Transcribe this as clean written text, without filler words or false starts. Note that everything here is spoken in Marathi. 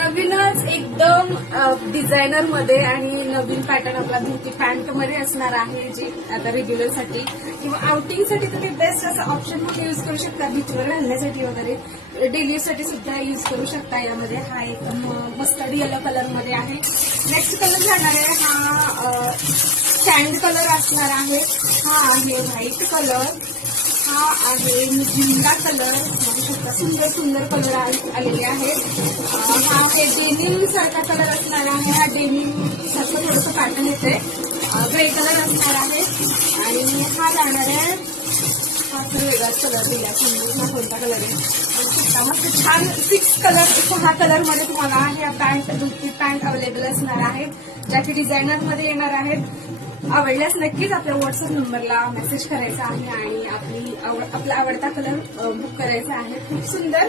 नवीनच एकदम डिझायनर मध्ये आणि नवीन पॅटर्न आपला धोती पॅन्ट मध्ये असणार आहे, जी आता रेग्युलर साठी किंवा आउटिंग साठी तुम्ही बेस्ट असं ऑप्शन म्हणून युज करू शकता. बीचवर घालण्यासाठी वगैरे डेली साठी सुद्धा युज करू शकता. यामध्ये हा एक मस्टर्ड येलो कलर मध्ये आहे. नेक्स्ट कलर जाणार आहे हा सँड कलर असणार आहे. हा आहे व्हाईट कलर. हा आहे निळा कलर. बघू शकता सुंदर सुंदर कलर आलेले आहेत. हा आहे डेनिम सारखा कलर असणार आहे. हा डेनिम सारखं थोडंसं पॅटर्न येते. ग्रे कलर असणार आहे आणि हा जाणार आहे हा तर वेगळाच कलर दिला. समजून हा कोणता कलर आहे. मस्त छान 6 कलर मध्ये तुम्हाला हे पॅन्ट धोती पॅन्ट अवेलेबल असणार आहे, ज्या की डिझायनर मध्ये येणार आहेत. आवडल्यास नक्कीच आपल्या व्हॉट्सअप नंबरला मेसेज करायचा आहे आणि आपला आवडता कलर बुक करायचा आहे. खूप सुंदर